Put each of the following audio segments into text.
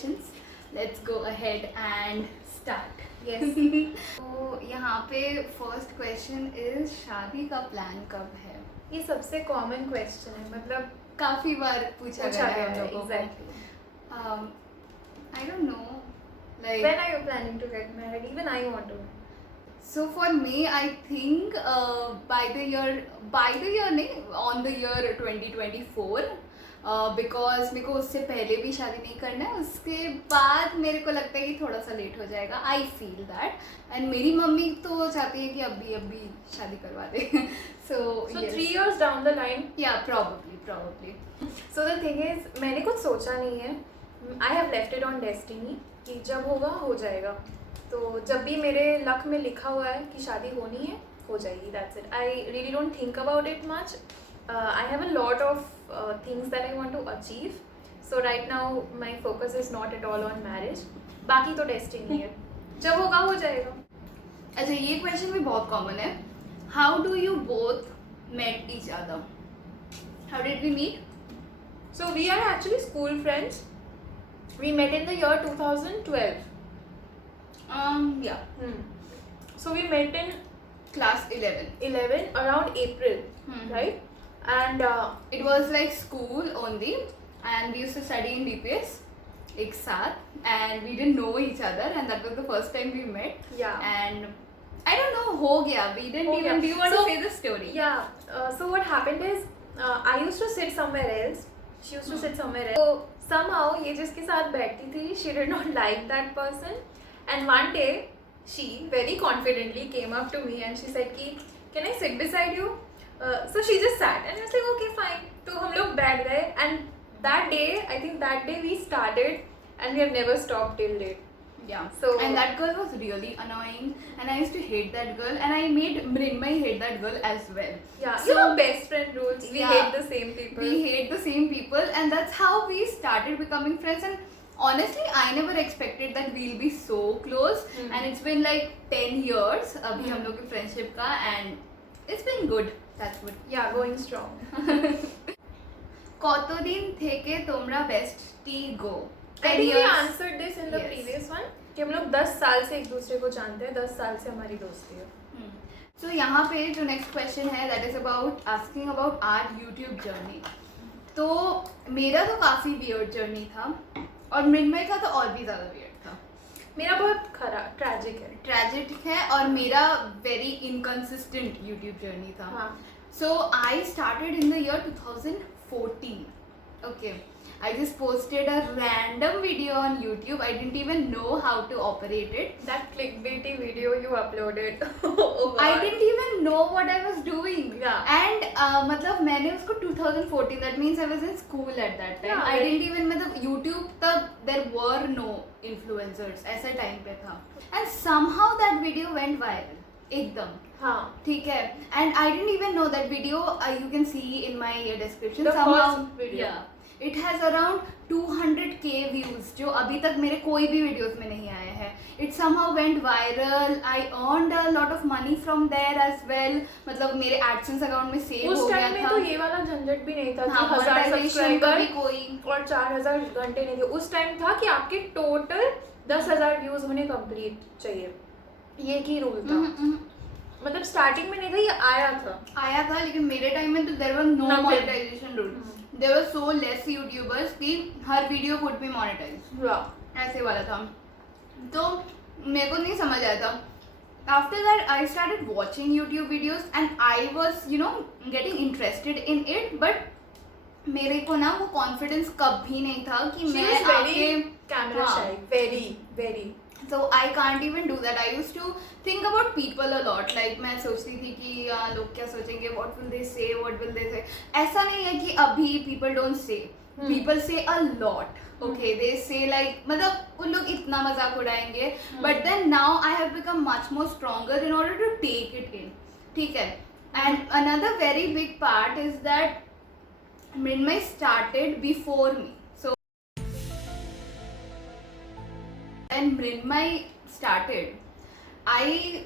questions. Let's go ahead and start. Yes. तो यहाँ पे फर्स्ट क्वेश्चन इज शादी का प्लान कब है? ये सबसे कॉमन क्वेश्चन है, मतलब काफी बार पूछा गया है हम लोगों को. Exactly. I don't know. Like When are you planning to get married? Even I want to. so for me, I think by the year नहीं, on the year 2024. बिकॉज मेरे को उससे पहले भी शादी नहीं करना है, उसके बाद मेरे को लगता है कि थोड़ा सा लेट हो जाएगा. आई फील दैट. एंड मेरी मम्मी तो चाहती है कि अभी शादी करवा दे. So 3 years down the line. या probably. So the thing is, मैंने कुछ सोचा नहीं है. I have left it on destiny कि जब होगा हो जाएगा. तो जब भी मेरे लक में लिखा हुआ है कि शादी होनी है, हो जाएगी. That's it. I really don't think about it much. I have a lot of things that I want to achieve. So right now my focus is not at all on marriage. बाकी तो destiny है. जब होगा हो जाएगा. अच्छा, ये question भी बहुत कॉमन है. How do you both met each other? How did we meet? So we are actually school friends. We met in the year 2012. Yeah. So we met in Class 11. 11 around April, right? And It was like school only, and we used to study in DPS एक साथ, and we didn't know each other, and that was the first time we met. yeah. And I don't know, हो गया. We didn't हो even. गया. Do you want to So- say the story? Yeah. So what happened is, I used to sit somewhere else. She used to sit somewhere else. So somehow ये जिसके साथ बैठती थी, she did not like that person. And one day, she very confidently came up to me and she said कि, can I sit beside you? So she just sat and I was like, okay, fine. तो हम लोग बैठ गए, and that day, I think that day we started, and we have never stopped till date. Yeah. So- and that girl was really annoying, and I used to hate that girl, and I made Mrinmay hate that girl as well. Yeah, So- you know, best friend rules. We Yeah. hate the same people. We hate the same people, and that's how we started becoming friends. And honestly, I never expected that we'll be so close. And it's been like 10 years अभी हम लोग की friendship का, and it's been good. That's good. Yeah, going strong. কতদিন থেকে তোমরা বেস্টি গো? I think we answered this in the Yes. previous one कि हम लोग 10 साल से एक दूसरे को जानते हैं, 10 साल से हमारी दोस्ती है. So यहाँ पे जो नेक्स्ट क्वेश्चन है, that is about asking about our YouTube journey. तो मेरा तो काफ़ी weird journey था, और मृण्मय का तो और भी ज़्यादा weird था. मेरा बहुत खराब ट्रैजिक है. ट्रैजिक है, और मेरा वेरी इनकन्सिस्टेंट यूट्यूब जर्नी था. हाँ. So I started in the year 2014. Okay. I just posted a random video on YouTube. I didn't even know how to operate it. That clickbaity video you uploaded. Oh God. I didn't even know what I was doing. Yeah. And मतलब मैंने उसको 2014, that means I was in school at that time. Yeah, I right. didn't even, मतलब YouTube तब there were no influencers, ऐसा time पे था. And somehow that video went viral. एकदम. हाँ. ठीक है. And I didn't even know that video. You can see in my description. The somehow, first video. Yeah. It has around 200k views, जो अभी तक मेरे कोई भी वीडियोस में नहीं आए हैं. It somehow went viral. I earned a lot of money from there as well. मतलब मेरे AdSense अकाउंट में सेव हो उस गया टाइम में था. तो ये वाला झंझट भी नहीं था कि हाँ, 1000 monetization का भी सब्सक्राइबर कोई. और 4000 घंटे नहीं थे. उस टाइम था कि आपके टोटल 10,000 व्यूज होने कंप्लीट चाहिए. ये की रूल था. मतलब स्टार्टिंग में नहीं था, ये आया था. लेकिन मेरे टाइम में तो there was no Nothing. monetization rule. There were so less YouTubers कि हर video would be monetized. Yeah. ऐसे वाला था. तो मेरे को नहीं समझ आया था. After that, I started watching YouTube videos, and I was, getting interested in it, but मेरे को ना वो confidence कभी नहीं था कि She मैं was very आके camera हाँ. shy. Very. So I can't even do that. I used to think about people a lot. Like मैं सोचती थी कि लोग क्या सोचेंगे, what will they say, what will they say. ऐसा नहीं है कि अभी people don't say. People say a lot. Okay, they say like, मतलब उन लोग इतना मजाक उड़ाएंगे. But then now I have become much more stronger in order to take it in. ठीक है. And another very big part is that Mrinmay started before me. So when Mrinmay started, I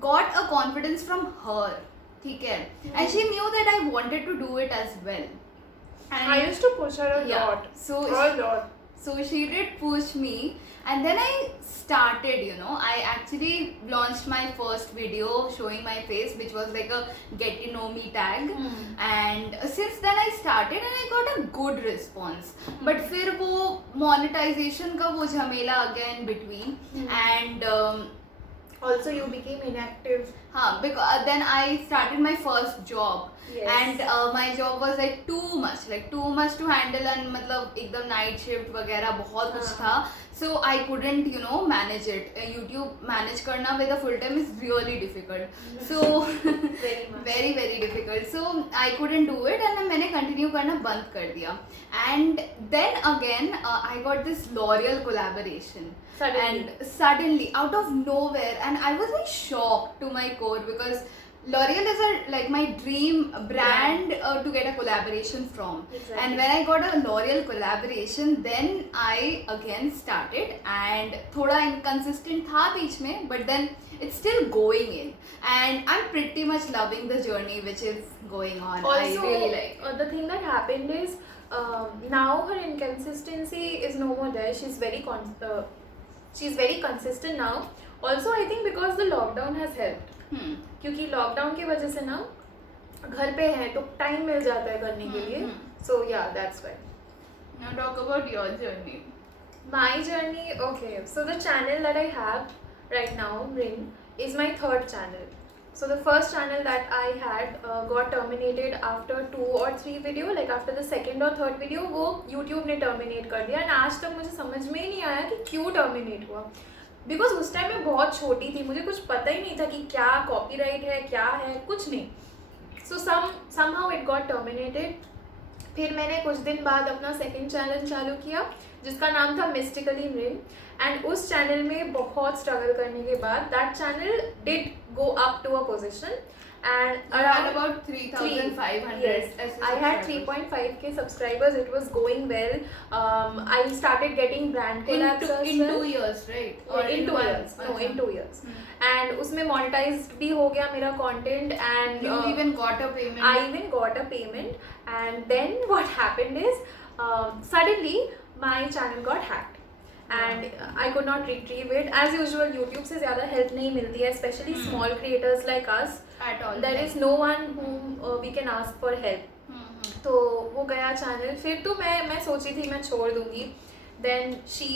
got a confidence from her. ठीक है. And she knew that I wanted to do it as well. And I used to push her a yeah, lot. so A lot. So she did push me, and then I started, you know, I actually launched my first video showing my face, which was like a get to know me tag. And since then I started and I got a good response. But फिर वो monetization का वो झमेला again between. And Also, you became inactive. हाँ, because then I started my first job. Yes. And my job was like too much to handle, and मतलब एकदम night shift वगैरह बहुत कुछ था. So I couldn't, you know, manage it. YouTube manage करना with a full time is really difficult. So Very much. very difficult. So I couldn't do it, and मैंने continue करना बंद कर दिया. And then again I got this L'Oreal collaboration. Suddenly out of nowhere, and I was very shocked to my core, because L'Oreal is like my dream brand to get a collaboration from. Exactly. And when I got a L'Oreal collaboration, then I again started, and thoda inconsistent tha beech mein, but then it's still going in, and I'm pretty much loving the journey which is going on. Also, I really like it. The thing that happened is now her inconsistency is no more there. She's very consistent now. Also, I think because the lockdown has helped. क्योंकि lockdown की वजह से ना घर पे है तो time मिल जाता है करने के लिए. So yeah, that's why. Now talk about your journey. My journey, okay. So the channel that I have right now, Rin, is my third channel. So the first channel that I had got terminated after 2 or 3 video. Like after the second or third video, वो YouTube ने terminate कर दिया. And आज तक मुझे समझ में ही नहीं आया कि क्यों terminate हुआ. बिकॉज उस टाइम मैं बहुत छोटी थी, मुझे कुछ पता ही नहीं था कि क्या कॉपीराइट है, क्या है, कुछ नहीं. सो समहाउ इट गॉट टर्मिनेटेड. फिर मैंने कुछ दिन बाद अपना सेकंड चैनल चालू किया जिसका नाम था मिस्टिकली रिन. एंड उस चैनल में बहुत स्ट्रगल करने के बाद that channel did go up to a position. And around about 3,500. Yes, I had 3.5k subscribers. It was going well. I started getting brand collabs in 2 years, right? Or in 2 years. No, in 2 years. And उसमें monetized भी हो गया मेरा content, and you even got a payment. I even got a payment. And then what happened is suddenly my channel got hacked. And I could not retrieve it. As usual, YouTube से ज़्यादा help नहीं मिलती है, especially small creators like us. At all. There is no one whom we can ask for help. तो वो गया channel. फिर तो मैं सोची थी मैं छोड़ दूँगी. Then she,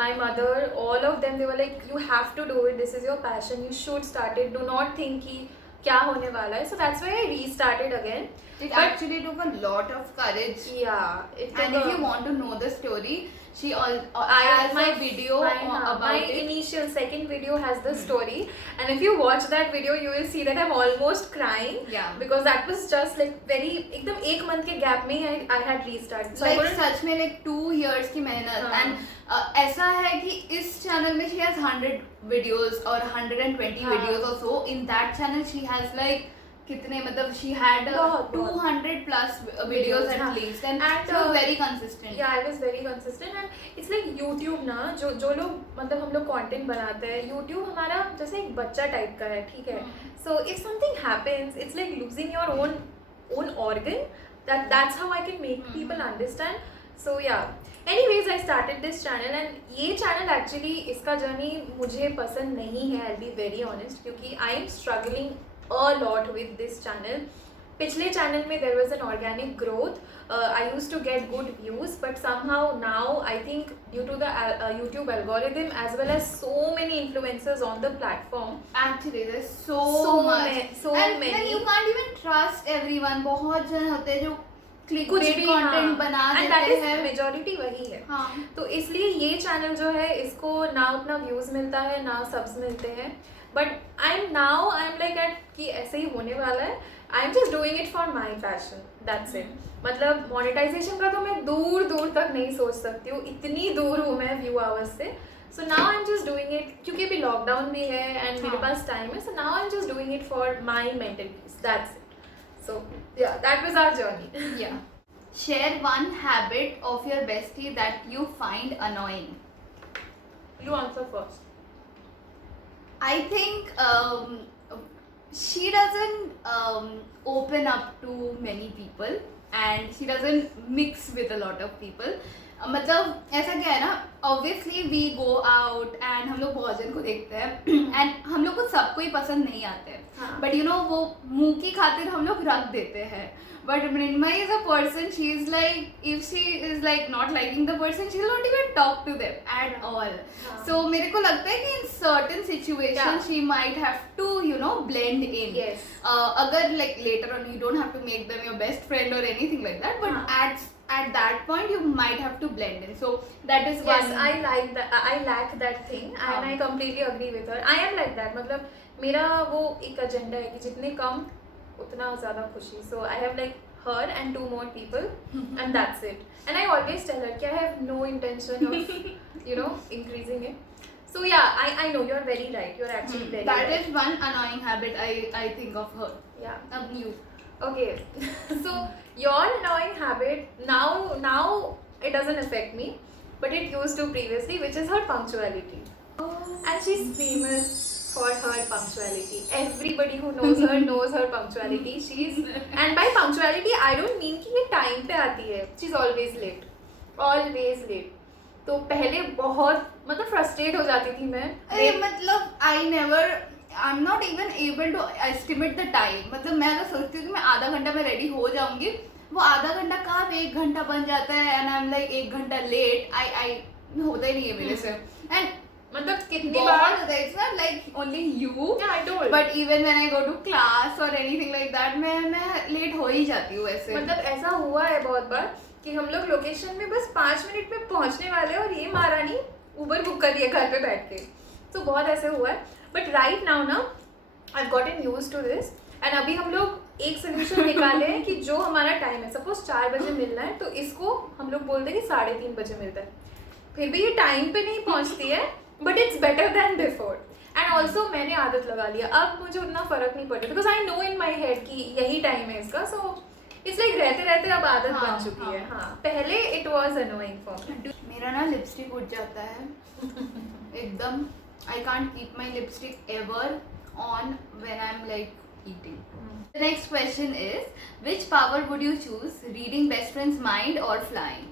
my mother, all of them, they were like, you have to do it. This is your passion. You should start it. Do not think कि क्या होने वाला है. So that's why I restarted again. It actually took a lot of courage. Yeah. And if you want to know the story, she has my video about my it. initial second video has the story, and if you watch that video you will see that I'm almost crying. Yeah. Because that was just like very एकदम 1 month के gap में I had restarted. So like सच में like 2 years की मेहनत. And ऐसा है कि इस channel में she has 100 videos or 120 videos or so. In that channel she has like कितने मतलब she had 200 plus videos at least, and she was very consistent. Yeah, I was very consistent. And it's like YouTube ना जो लोग मतलब हम लोग content बनाते हैं, YouTube हमारा जैसे एक बच्चा टाइप का है, ठीक है. So if something happens, it's like losing your own organ. That's how I can make people understand. So yeah. Anyways, I started this channel, and ये channel actually इसका journey मुझे पसंद नहीं है. I'll be very honest, क्योंकि I am struggling a lot with this channel. पिछले channel में there was an organic growth. I used to get good views, but somehow now I think due to the YouTube algorithm as well as so many influencers on the platform. Actually, there's so much. And then you can't even trust everyone. बहुत जन होते हैं जो कुछ clickbait भी content बना देते हैं. मेजोरिटी वही है. हाँ. तो इसलिए ये चैनल जो है इसको ना उतना व्यूज मिलता है ना सब्स मिलते हैं. But I am like at कि ऐसे ही होने वाला है. I am just doing it for my passion. That's it. मतलब मोनेटाइजेशन का तो मैं दूर दूर तक नहीं सोच सकती हूँ, इतनी दूर हूँ मैं व्यू आवर्स से. सो now I am just doing it क्योंकि अभी लॉकडाउन भी है एंड मेरे पास टाइम है. So now I am just doing it for my mental peace. That's it. So yeah that was our journey. Yeah. Share one habit of your bestie that you find annoying. You answer first. I think she doesn't open up to many people, and she doesn't mix with a lot of people. मतलब ऐसा क्या है ना, obviously we go out and हम लोग बहुत जन को देखते हैं एंड हम लोग को सबको ही पसंद नहीं आते हैं, हाँ. बट यू नो वो मुंह की खातिर हम लोग रख देते हैं. But Mrinmay is a person, she is like, if she is like not liking the person, she will not even talk to them at all. हाँ. So मेरे को लगता है कि in certain situations Yeah. she might have to, you know, blend in. Yes. अगर like later on you don't have to make them your best friend or anything like that, but हाँ. at that point you might have to blend in. So that is Yes, one. I like that. I lack that thing, हाँ. and I completely agree with her. I am like that. मतलब मेरा वो एक agenda है कि जितने कम उतना ज़्यादा खुशी. So I have like her and 2 more people, and that's it. And I always tell her कि I have no intention of, you know, increasing it. So yeah, I know you're very right. You're actually very That right. is one annoying habit I think of her. Yeah. You. Okay. So your annoying habit now it doesn't affect me, but it used to previously, which is her punctuality. And she's famous for her punctuality. Everybody who knows her knows her punctuality. And by punctuality I don't mean कि ये time पे आती है. She's always late. Always late. तो पहले बहुत मतलब frustrate हो जाती थी मैं. अरे मतलब I'm not even able to estimate the time. मतलब मैं अगर सोचती हूँ कि मैं आधा घंटा में रेडी हो जाऊंगी, वो आधा घंटा कहाँ पे 1 घंटा बन जाता है and I'm like 1 घंटा लेट. I होता ही नहीं है मेरे से. And मतलब कितनी बहुत बार होता है. It's not like only you. Yeah, I told. But even when I go to class or anything like that, मैं लेट हो ही जाती हूँ ऐसे. मतलब ऐसा हुआ है बहुत बार कि हम लोग लोकेशन में बस 5 मिनट में पहुंचने वाले हैं और ये महारानी उबर बुक कर लिया घर पे बैठ के. तो बहुत ऐसे हुआ है. बट राइट नाउ ना I gotten used to this, and अभी हम लोग एक सोल्यूशन निकाले हैं कि जो हमारा टाइम है, सपोज 4 बजे मिलना है तो इसको हम लोग बोलते हैं कि 3:30 बजे मिलता है. फिर भी ये टाइम पे नहीं पहुंचती है, but it's better than before. And also मैंने आदत लगा लिया, अब मुझे उतना फर्क नहीं पड़ता because I know in my head कि यही टाइम है इसका. सो इट्स लाइक रहते रहते अब आदत बन चुकी है. हाँ, पहले it was annoying for me. मेरा ना लिपस्टिक उठ जाता है एकदम. I can't keep my lipstick ever on when I'm like eating. The next question is, which power would you choose, reading best friend's mind or flying?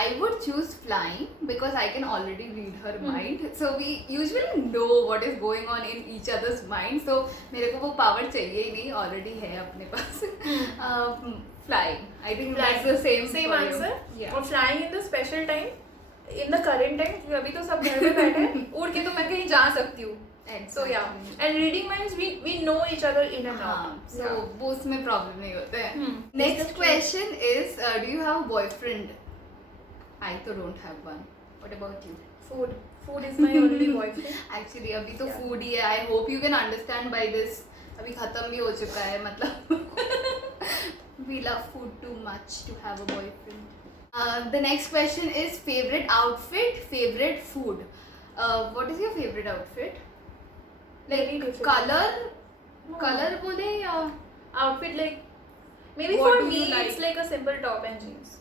I would choose flying because I can already read her mind. So we usually know what is going on in each other's mind. So मेरे को वो power चाहिए ही नहीं, already है अपने पास. Flying. I think that's the same for you. answer. Yeah. और flying in the special time, in the current time, क्योंकि अभी तो सब घर पे बैठे हैं, उड़ के तो मैं कहीं जा सकती हूँ. So yeah, and reading minds, we know each other in and out. हाँ, so वो उसमें problem नहीं होता है. That's Next true. question is, do you have a boyfriend? I तो don't have one. What about you? Food is my only boyfriend. Actually अभी तो Yeah. food ही है. I hope you can understand by this. अभी खत्म भी हो चुका है मतलब. We love food too much to have a boyfriend. The next question is favorite outfit, favorite food. What is your favorite outfit? Very Like difficult. color बोले या Outfit, like maybe What for do me you like? it's like a simple top and jeans.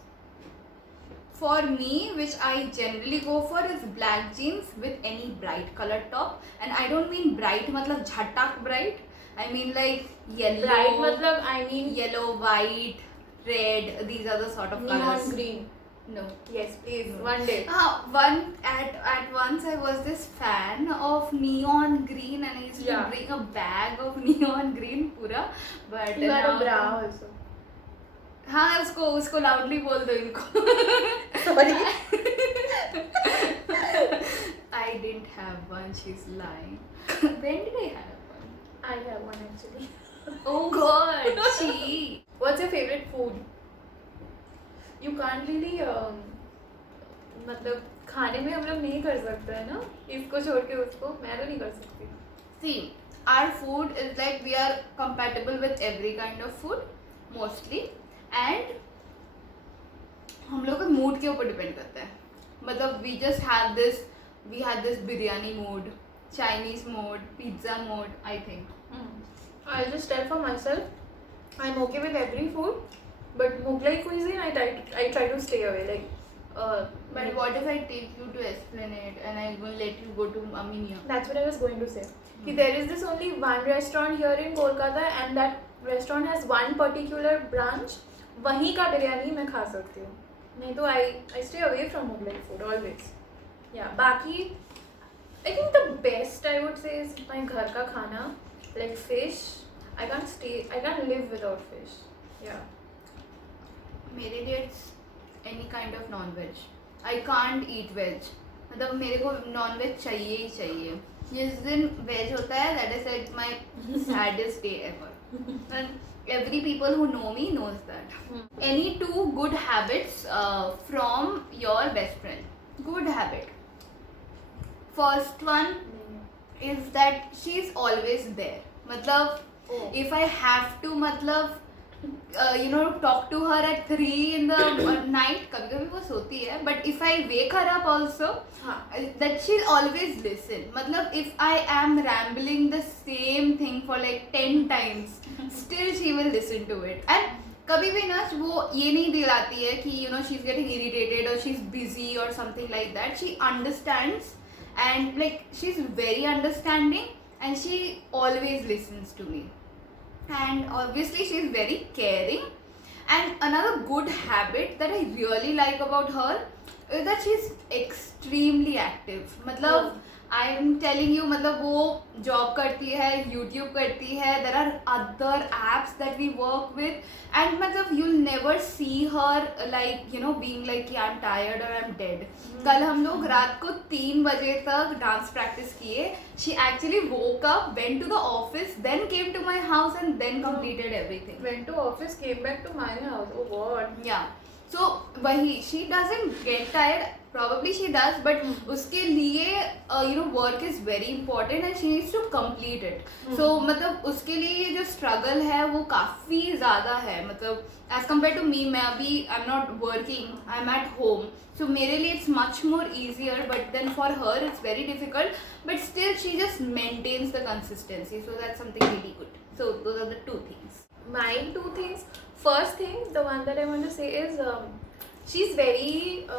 For me, which I generally go for, is black jeans with any bright colored top. And I don't mean bright मतलब झटक bright. I mean like yellow. Bright मतलब I mean yellow, white, red. These are the sort of neon colors. green. No. Yes, please, No. one day. At once I was this fan of neon green and I used Yeah. to bring a bag of neon green पूरा. But You are a now- bra also. हाँ उसको loudly बोल दो इनको. Sorry. I didn't have one. She's lying. When did I have one? I have one actually. Oh God, she. What's your favorite food? You can't really मतलब खाने में हम लोग नहीं कर सकते हैं ना, इसको छोड़ के उसको मैं तो नहीं कर सकती. See, our food is like we are compatible with every kind of food mostly, and हम लोग के mood के ऊपर depend करता है. मतलब we just have this biryani mood, Chinese mood, pizza mood. I think. I'll just tell for myself, I'm okay with every food, but Mughlai cuisine I try to stay away. Like, But what if I take you to Esplanade and I will let you go to Aminia? that's what I was going to say. कि there is this only one restaurant here in Kolkata and that restaurant has one particular branch. वहीं का बिरयानी मैं खा सकती हूँ. नहीं तो I stay away from Mughlai food always. Yeah, बाकी I think the best I would say is my घर का खाना, like fish. I can't live without fish. Yeah. मेरे लिए it's any kind of non veg. I can't eat veg. मतलब मेरे को non veg चाहिए ही चाहिए. जिस दिन वेज होता है that is like my saddest day ever. And every people who know me knows that. Any 2 good habits from your best friend. Good habit. First one is that she is always there. मतलब if I have to मतलब talk to her at 3 in the night. कभी कभी वो सोती है, but if I wake her up also, that she'll always listen. मतलब if I am rambling the same thing for like 10 times, still she will listen to it. And कभी भी ना वो ये नहीं दिलाती है कि she's getting irritated or she's busy or something like that. She understands and like she's very understanding and she always listens to me. And obviously she is very caring. And another good habit that I really like about her is that she is extremely active. मतलब I am telling you, मतलब वो job करती है, YouTube करती है, there are other apps that we work with, and मतलब you'll never see her like being like कि I'm tired or I'm dead. कल हम लोग रात को 3 बजे तक डांस प्रैक्टिस किए. She actually woke up, went to the office, then came to my house and then completed everything. Went to office, came back to my house. Oh God. Yeah. So वही she doesn't get tired. Probably she does, but उसके लिए work is very important and she needs to complete it. So मतलब उसके लिए ये जो struggle है वो काफ़ी ज़्यादा है. मतलब as compared to me, मैं अभी I'm not working, I'm at home. So मेरे लिए it's much more easier, but then for her it's very difficult. But still she just maintains the consistency. So that's something really good. So those are the 2 things. My 2 things. First thing, the one that I want to say is she's very.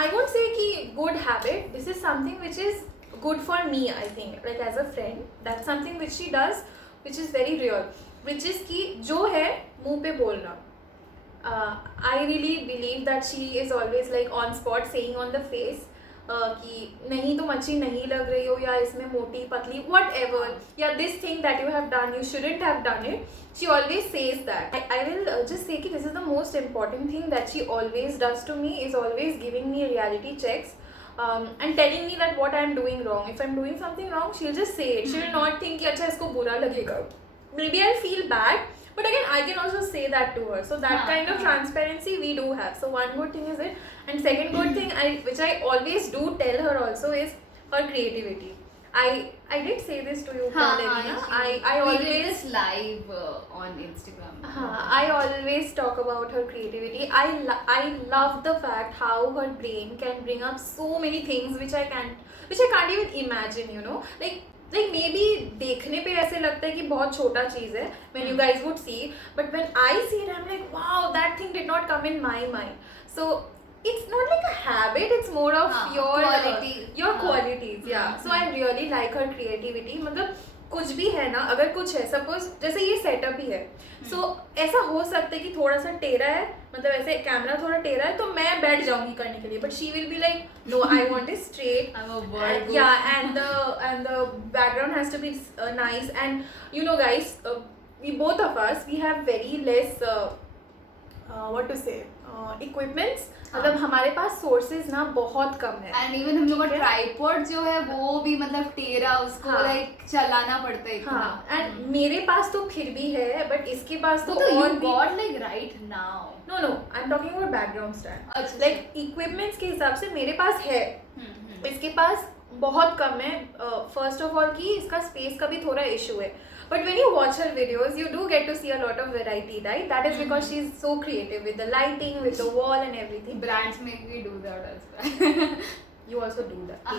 I won't say कि good habit. This is something which is good for me. I think like as a friend, that's something which she does, which is very real. Which is कि जो है मुंह पे बोलना. I really believe that she is always like on spot saying on the face कि नहीं तुम अच्छी नहीं लग रही हो या इसमें मोटी पतली whatever या this thing that you have done you shouldn't have done it. She always says that. I will just say कि this is the most important thing that she always does to me is always giving me reality checks and telling me that what I am doing wrong. If I am doing something wrong, she'll just say it. She will not think कि अच्छा इसको बुरा लगेगा. Maybe I'll feel bad. But again, I can also say that to her. So that kind of transparency we do have. So one good thing is it. And second good thing, which I always do tell her also is her creativity. I did say this to you. I always did this live on Instagram. I always talk about her creativity. I love the fact how her brain can bring up so many things which I can't even imagine. Like maybe देखने पे ऐसे लगता है कि बहुत छोटा चीज़ है when you guys would see, but when I see it I'm like wow, that thing did not come in my mind. So it's not like a habit, it's more of your qualities. Yeah. So I really like her creativity. मतलब कुछ भी है ना, अगर कुछ है suppose जैसे ये सेटअप ही है, सो ऐसा हो सकता है कि थोड़ा सा टेढ़ा है, मतलब ऐसे कैमरा थोड़ा टेढ़ा है तो मैं बैठ जाऊंगी करने के लिए, but she will be like no I want it straight yeah and the background has to be nice and guys we both of us we have very less what to say equipments. मतलब हमारे पास sources ना बहुत कम है and even हम लोग का tripod जो है वो भी मतलब टेढ़ा, उसको लाइक चलाना पड़ता है इतना. एंड मेरे पास तो फिर भी है, बट इसके पास तो और got like right now. No I am talking about background stand. Like equipments के हिसाब से मेरे पास है, इसके पास बहुत कम है. फर्स्ट ऑफ ऑल कि इसका स्पेस का भी थोड़ा इशू है. But when you watch her videos, you do get to see a lot of variety, right? That is because she's so creative with the lighting, with the wall and everything. Brands make me do that as well. You also do that.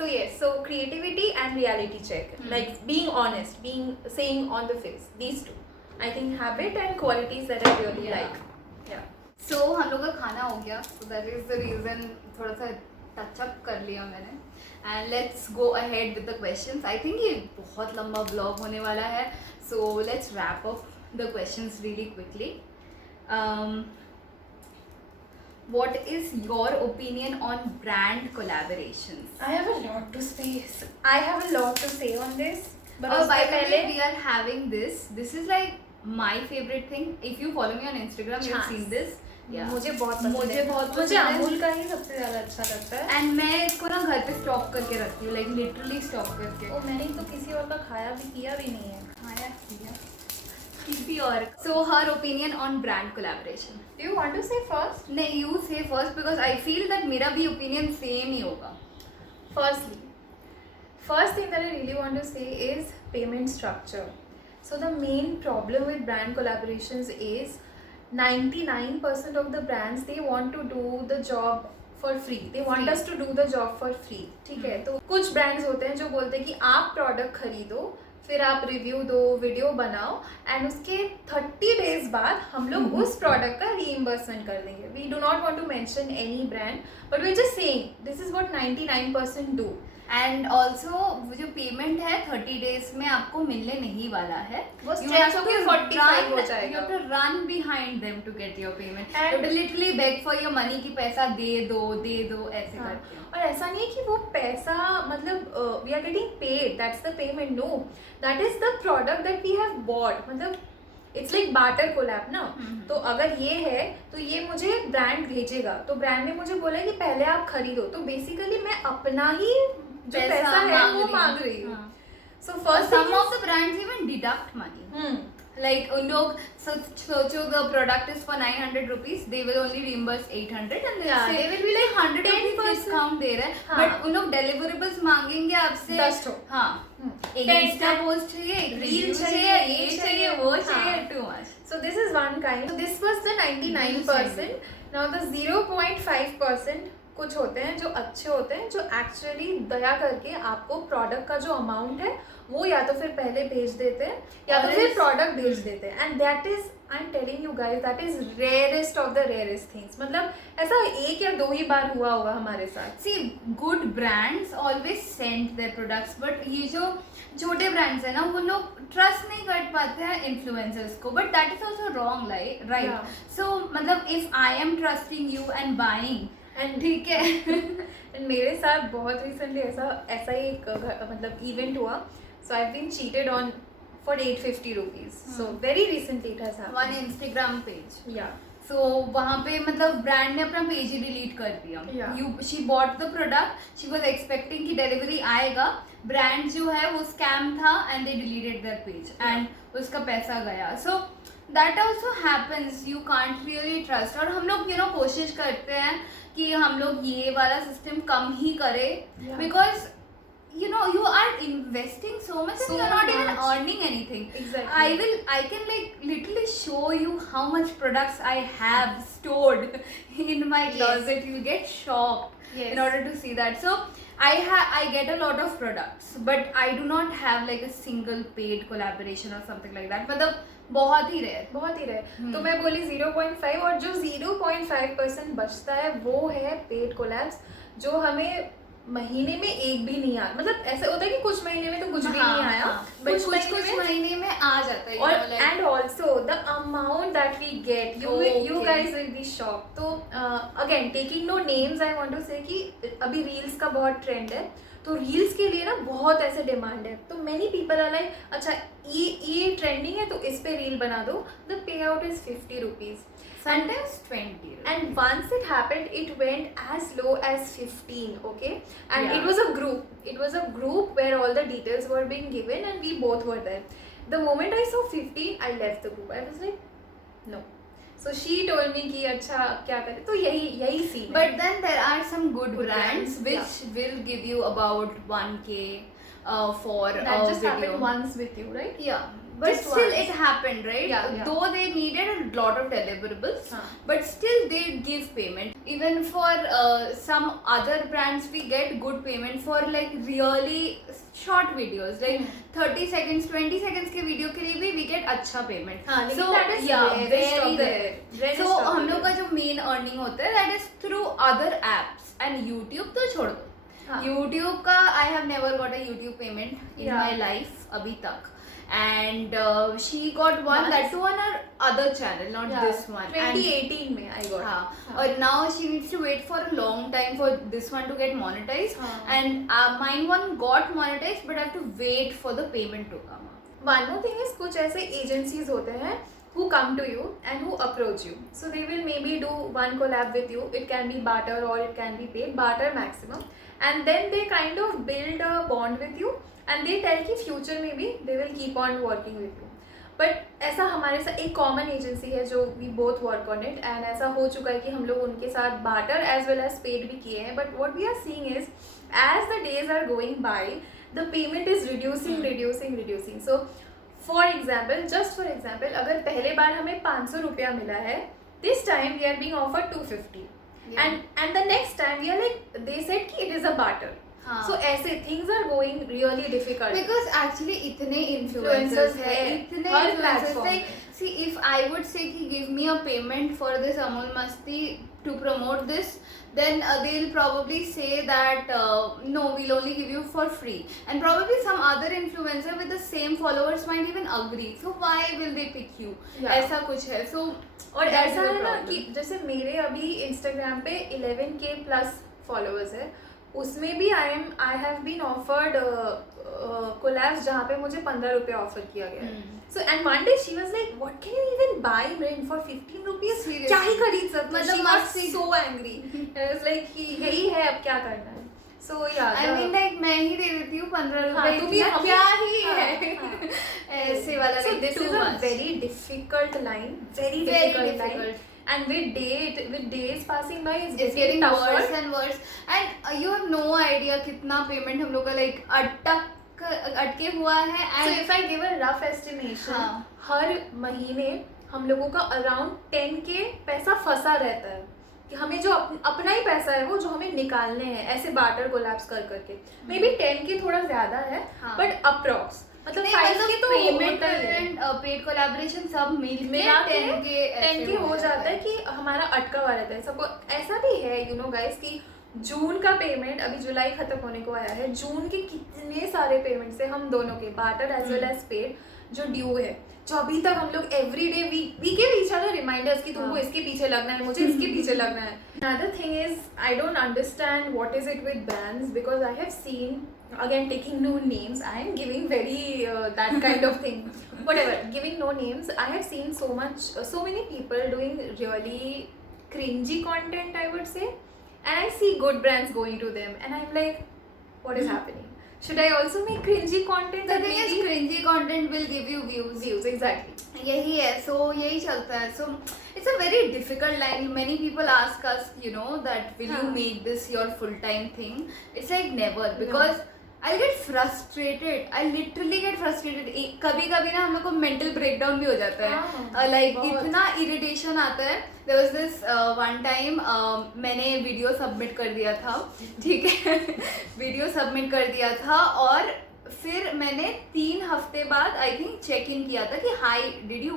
So yes, so creativity and reality check. Like being honest, saying on the face. These two. I think habit and qualities that I really like. Yeah. So हम लोग का खाना हो गया. So that is the reason थोड़ा सा touch up कर लिया मैंने. And let's go ahead with the questions. I think ये बहुत लंबा vlog होने वाला है. So let's wrap up the questions really quickly. what is your opinion on brand collaborations? I have a lot to say. I have a lot to say on this. But Oh, by उससे the way, पहले we are having this. This is like my favorite thing. If you follow me on Instagram, you've Chance. seen this. Yeah. मुझे बहुत पसंद मुझे है. बहुत मुझे पसंद है. अमूल का ही सबसे ज्यादा अच्छा लगता है. एंड मैं इसको ना घर पे स्टॉक करके रखती हूँ, लाइक लिटरली स्टॉक करके. वो मैंने तो किसी और का खाया भी किया भी नहीं है. खाया किया किसी और. So her opinion on brand collaboration. Do you want to say first? नहीं, you say first because I feel that मेरा भी ओपिनियन सेम ही होगा. Firstly, first thing that I really want to say is payment structure. So the main problem with brand collaborations is 99% of the brands, they want to do the job for free. They want Free. us to do the job for free. ठीक है. तो कुछ brands होते हैं जो बोलते हैं कि आप product खरीदो, फिर आप रिव्यू दो, वीडियो बनाओ एंड उसके 30 डेज बाद हम लोग उस प्रोडक्ट का रीइंबर्समेंट कर देंगे. We do not want to mention any brand but we just saying this is what 99% do. And also वो जो पेमेंट है 30 डेज में आपको मिलने नहीं वाला है. वो You stretch have होके to 45 हो run- जाएगा. You have to run behind them to get your payment. And- You have to literally beg for your money कि पैसा दे दो ऐसे हाँ. करके. और ऐसा नहीं है कि वो पैसा मतलब we are getting paid, that's the payment. No, that is the product that we have bought. मतलब इट्स लाइक बार्टर कोलैब ना. तो अगर ये है तो ये मुझे ब्रांड भेजेगा, तो ब्रांड ने मुझे बोला कि पहले आप खरीदो, तो बेसिकली मैं अपना ही जो पैसा है वो मांग रही हूँ. So first Some of the brands even deduct money. Like उन लोग सोचो the product is for 900 rupees, they will only reimburse 800 and Yeah, they will be like 100 rupees 10% discount दे रहे हैं. हाँ. But उन लोग deliverables मांगेंगे आपसे 10 ठो. हाँ. एक 10 इंस्टा पोस्ट चाहिए, एक reel रील चाहिए, चाहिए, ये ये चाहिए, चाहिए, वो हाँ. चाहिए. Too much. So this is one kind. So this was the 99%. Now the 0.5% कुछ होते हैं जो अच्छे होते हैं, जो एक्चुअली दया करके आपको प्रोडक्ट का जो अमाउंट है वो या तो फिर पहले भेज देते हैं या तो और फिर इस- प्रोडक्ट भेज देते हैं. And that is, I am telling you guys, that is rarest of the rarest things. मतलब ऐसा एक या दो ही बार हुआ होगा हमारे साथ. See, good brands always send their products, but ये जो छोटे brands है ना, वो लोग ट्रस्ट नहीं कर पाते हैं इन्फ्लुएंसर्स को, but that is also wrong, right. Yeah. सो मतलब if I am trusting you and buying, and ठीक है. एंड मेरे साथ बहुत रिसेंटली ऐसा ही एक मतलब इवेंट हुआ. So I have been cheated on for 850 rupees. So very recently it has one Instagram page. या सो वहाँ पे मतलब ब्रांड ने अपना पेज ही डिलीट कर दिया. Yeah. She bought the product, she was expecting कि डिलीवरी आएगा. ब्रांड जो है वो स्कैम था and they deleted their page and उसका पैसा गया. So that also happens. You can't really trust. और हम लोग कोशिश करते हैं कि हम लोग ये वाला सिस्टम कम ही करें, Yeah. Because you are investing so much and So you're not even much. earning anything. Exactly. I can like literally show you how much products I have stored in my Yes. closet. You get shocked Yes. in order to see that. So I get a lot of products, but I do not have like a single paid collaboration or something like that. मतलब बहुत ही rare. बहुत ही रहे. तो मैं बोली 0.5, और जो 0.5% बचता है वो है पेड कोलैब्स, जो हमें महीने में एक भी नहीं आया. मतलब ऐसा होता है कि कुछ महीने में तो कुछ भी नहीं आया, बट कुछ कुछ महीने में आ जाता है. और and also the amount that we get, you Okay. Guys will be shock. तो again taking no names, I want to say कि अभी रील्स का बहुत ट्रेंड है, तो रील्स के लिए ना बहुत ऐसे डिमांड है. तो मेनी पीपल आर लाइक अच्छा ये ट्रेंडिंग है तो इस पे रील बना दो. The pay out is 50 rupees. sometimes 20. And once it happened, it went as low as 15, okay? And Yeah. it was a group. It was a group where all the details were being given and we both were there. The moment I saw 15, I left the group. I was like, no. So she told me कि अच्छा क्या करें, तो यही scene है. But then there are some good Good brands brands, which will give you about 1K for that a just video. happened once with you, right? Yeah, but Just still once. it happened, right? Yeah. Though they needed a lot of deliverables, हाँ. but still they give payment. Even for some other brands, we get good payment for like really short videos, like 30 seconds, 20 seconds के video के लिए भी we get अच्छा payment. हाँ, लेकिन So that is yeah, rarest very of the rare. rarest So of the हम लोग का rare. जो main earning होता है that is through other apps and YouTube तो छोड़ दो. हाँ. YouTube का I have never got a YouTube payment in Yeah. my life अभी तक. and she got one Once? that too on her other channel, not Yeah, this one. And 2018 में I got. हाँ, हाँ. और now she needs to wait for a long time for this one to get monetized. हाँ. And mine one got monetized, but I have to wait for the payment to come. One more thing is कुछ ऐसे agencies होते हैं who come to you and who approach you. So they will maybe do one collab with you. It can be barter or it can be paid, barter maximum. And then they kind of build a bond with you and they tell कि future में भी they will keep on working with you. But ऐसा हमारे साथ एक common agency है जो we both work on it and ऐसा हो चुका है कि हम लोग उनके साथ barter as well as paid भी किए हैं. But what we are seeing is as the days are going by, the payment is reducing. So for example, अगर पहले बार हमें 500 रुपया मिला है, this time we are being offered 250. Yeah. And the next time we are like, they said कि it is a barter. हाँ. So ऐसे things are going really difficult. Because actually इतने Influencers influencers है, हैं, इतने हर influencers platform like पे. see if I would say कि give me a payment for this Amul Masti to promote this, then they'll probably say that no, we'll only give you for free, and probably some other influencer with the same followers might even agree. So why will they pick you? Yeah. ऐसा कुछ है. So और that ऐसा is the है ना problem. कि जैसे मेरे अभी Instagram पे 11K plus followers है, उसमें भी I have been offered collabs जहाँ पे मुझे 15 रुपये ऑफर किया गया है. So and one day she was like what can you even buy brain for 15 rupees, Seriously. क्या ही खरीद सकते हो. मतलब शी वाज मस्ती. So angry. I was like कि यही है, अब क्या करना है. सो या I mean like मैं ही दे देती हूँ 15 हाँ, रुपए. तुम भी इतना हमें- क्या ही हाँ, है. हाँ. ऐसे वाला So like this too is a much. very difficult line, very Very difficult line. difficult. And with days passing by, It's getting worse and worse. And you have no idea कितना payment हम लोग का like अटके हुआ है. So And if I give a rough estimation, हाँ. हर महीने हम लोगों का अराउंड 10K पैसा फंसा रहता है कि हमें जो अपना ही पैसा है वो जो हमें निकालने हैं ऐसे बार्टर कोलैप्स कर करके. मे बी 10K थोड़ा ज्यादा है, हाँ. बट अप्रॉक्स मतलब नहीं, 5K तो पेमेंट होता ही है. एंड पेड कोलैबोरेशन सब मिल मिला के 10K 10K हो जाता है कि हमारा अटका हुआ रहता है. सबको ऐसा भी है यू नो गाइस कि जून का पेमेंट अभी जुलाई खत्म होने को आया है. जून के कितने सारे पेमेंट्स है हम दोनों के barter as well as paid जो ड्यू है, जो अभी तक हम लोग every day we give each other reminders कि तुमको हाँ. इसके पीछे लगना है, मुझे इसके पीछे लगना है. Another thing is I don't understand what is it with brands because I have seen, again taking no names, I am giving very that kind of thing. Whatever, giving no names, I have seen so many people doing really cringy content, I would say, and I see good brands going to them and I'm like, what is happening? Should I also make cringy content? The that thing is maybe cringy content will give you views. exactly. यही है. So यही चलता है. So it's a very difficult line. Many people ask us, you know, that will you हाँ. make this your full-time thing? It's like never, No. because I'll get frustrated. I literally get frustrated. कभी कभी ना हम लोग को mental breakdown भी हो जाता है. हाँ, Like बहुत. इतना irritation आता है. There was this one time मैंने वीडियो सबमिट कर दिया था. ठीक है. वीडियो सबमिट कर दिया था और फिर मैंने 3 हफ्ते बाद आई थिंक चेक इन किया था कि high did you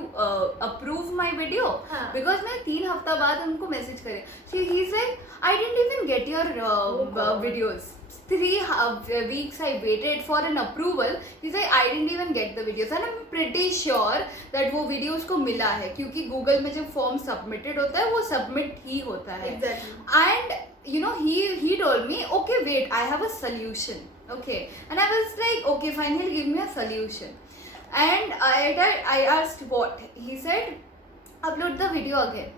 approve my video, हाँ. बिकॉज मैं 3 हफ्ता बाद उनको मैसेज करे. He is like I didn't even get your God. Videos. 3 weeks I waited for an approval. He's like I didn't even get the videos and I'm pretty sure that वो videos को मिला है क्योंकि Google में जब form submitted होता है वो submit ही होता है. Exactly. And you know he told me okay wait I have a solution. Okay, and I was like okay fine, he'll give me a solution. And I asked what. He said upload the video again.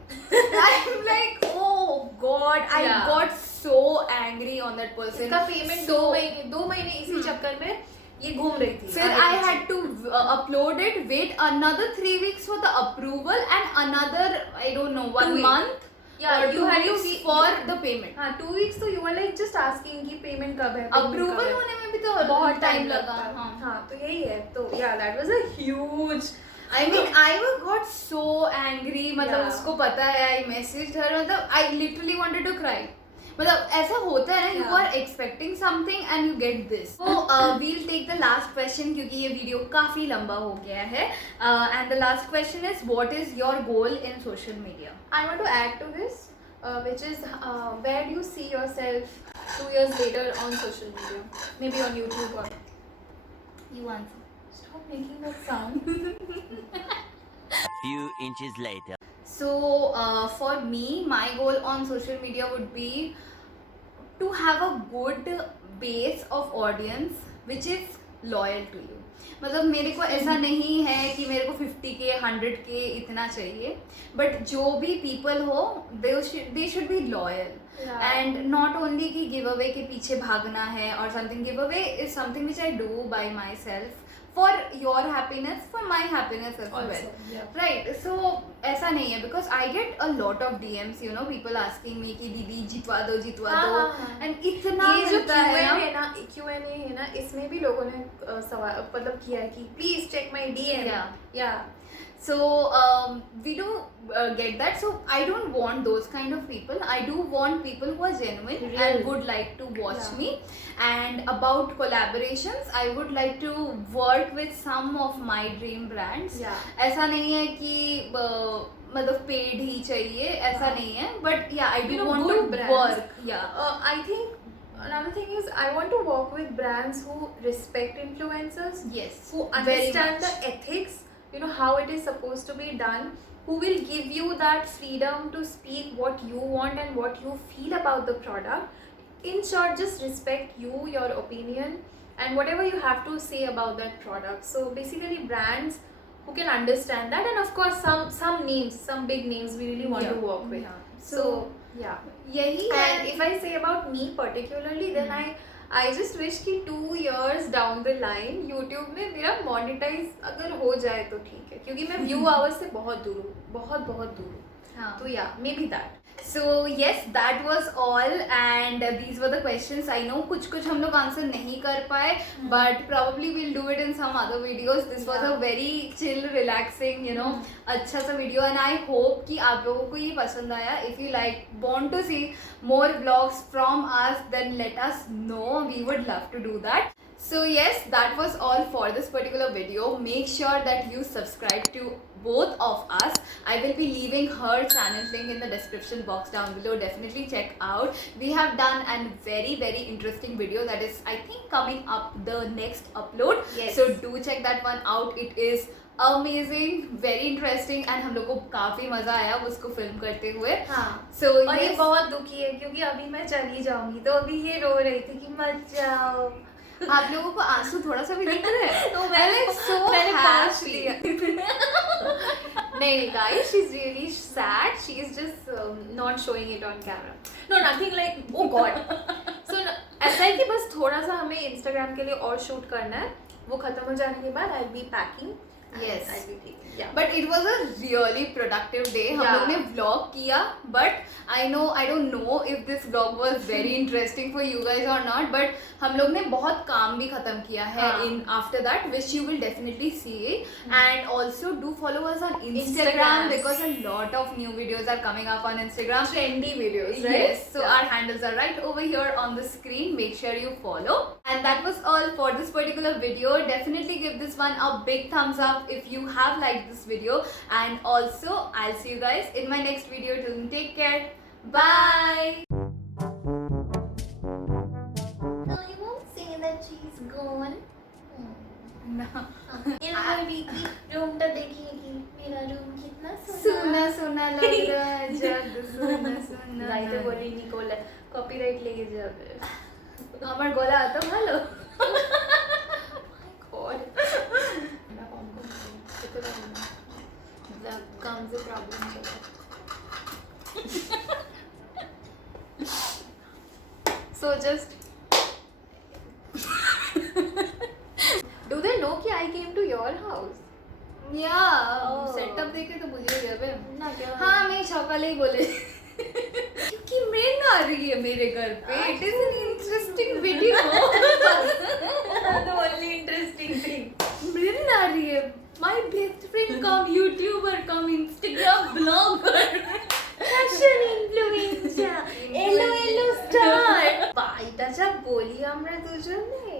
I'm like oh god, I Yeah. got so angry on that person. इसका payment So- 2 महीने इसी चक्कर में ये घूम रही थी. फिर आगे I पीछे. had to upload it, wait another 3 weeks for the approval and another I don't know 1 2 weeks. month Yeah, or you 2 had to weeks be- for the payment. हाँ 2 weeks तो you were like just asking कि payment कब है. Approval होने में भी तो बहुत टाइम टाइम लगा. लगता है. हाँ. हाँ तो यही है. तो yeah, that was a huge. I mean, I got so angry. मतलब Yeah. उसको पता है. I messaged her. मतलब I literally wanted to cry. मतलब ऐसा होता है ना, you Yeah. are expecting something and you get this. So we'll take the last question क्योंकि ये वीडियो काफी लंबा हो गया है. And the last question is, what is your goal in social media? I want to add to this, which is where do you see yourself 2 years later on social media? Maybe on YouTube or. You answer. Stop making that sound. A few inches later. So for me, my goal on social media would be to have a good base of audience which is loyal to you. मतलब मेरे को ऐसा नहीं है कि मेरे को 50K 100K इतना चाहिए, बट जो भी पीपल हो they should be loyal and not only कि गिव अवे के पीछे भागना है और something. Give away is something which I do by my self for your happiness, for my happiness as well. Right, so ऐसा नहीं है because I get a lot of DMs, you know, people asking me कि दीदी जितवा दो and इतना ये जो मिलता है Q&A है ना, Q&A है ना, इसमें भी लोगों ने सवाल मतलब किया है कि please check my DM. Yeah. So we do get that. So I don't want those kind of people. I do want people who are genuine Real. and would like to watch me. And about collaborations, I would like to work with some of my dream brands. Yeah. ऐसा नहीं है कि मतलब paid ही चाहिए, ऐसा नहीं है. But yeah, I do want to work. Yeah. I think another thing is I want to work with brands who respect influencers. Yes. Who very understand much. the ethics, you know, how it is supposed to be done, who will give you that freedom to speak what you want and what you feel about the product. In short, just respect you, your opinion, and whatever you have to say about that product. So basically brands who can understand that, and of course some names, some big names we really want to work with. Yeah. So yeah. यही है. And if I say about me particularly, then I just wish कि 2 years down the line YouTube में मेरा monetize अगर हो जाए तो ठीक है, क्योंकि मैं view hours से बहुत दूर हूँ, बहुत दूर हूँ. हाँ. तो yeah, maybe that. So yes, that was all and these were the questions. I know कुछ हम लोग आंसर नहीं कर पाए, but probably we'll do it in some other videos. This was a very chill, relaxing, you know, अच्छा सा video and I hope कि आप लोगों को ये पसंद आया. If you want to see more vlogs from us, then let us know. We would love to do that. So yes, that was all for this particular video. Make sure that you subscribe to both of us. I will be leaving her channel link in the description box down below. Definitely check out. We have done a very interesting video that is I think coming up the next upload. Yes. So do check that one out. It is amazing, very interesting and हम लोग को काफी मजा आया उसको film करते हुए. हाँ. So और ये yes, बहुत दुखी है क्योंकि अभी मैं चली जाऊंगी, तो अभी ये रो रही थी कि मत जाओ. आप लोगों को आंसू थोड़ा सा भी दिख रहा है. तो मैंने पास happy. लिया. नहीं guys, she's really sad. She is just not showing it on camera. No, nothing like oh god. So ऐसा है कि बस थोड़ा सा हमें Instagram के लिए और शूट करना है. वो खत्म हो जाने के बाद I'll be packing. Yes. I'll be taking. Yeah. But it was a really productive day. हम लोग ने vlog किया, but I don't know if this vlog was very interesting for you guys or not. But हम लोग ने बहुत काम भी खत्म किया है in after that, which you will definitely see. And also do follow us on Instagram because a lot of new videos are coming up on Instagram. Trendy videos, right? Yes. So our handles are right over here on the screen. Make sure you follow. And that was all for this particular video. Definitely give this one a big thumbs up if you have liked this video, and also I'll see you guys in my next video. Till then, take care. Bye. No, you won't say that she's gone. No. Room तो देखिए मेरा room कितना सुना सुना लग रहा है जग सुना सुना. রাইতে বলি নিকোল কপিরাইট লেগে যাবে. আমার গলা এত ভালো. God. আমরা কম খেতে পারি না. That comes a problem with it. So just do they know कि I came to your house? Yeah. Setup देखे तो बुझे गए. ना क्या? हाँ मैं सकाले ही बोले क्योंकि मेन आ रही है मेरे घर पे. It is an interesting video. The only interesting thing. मेन आ रही है. My best friend cum YouTuber cum Instagram blogger Fashion influencer. Hello star. পাইটা যা বলি আমরা দুজনে.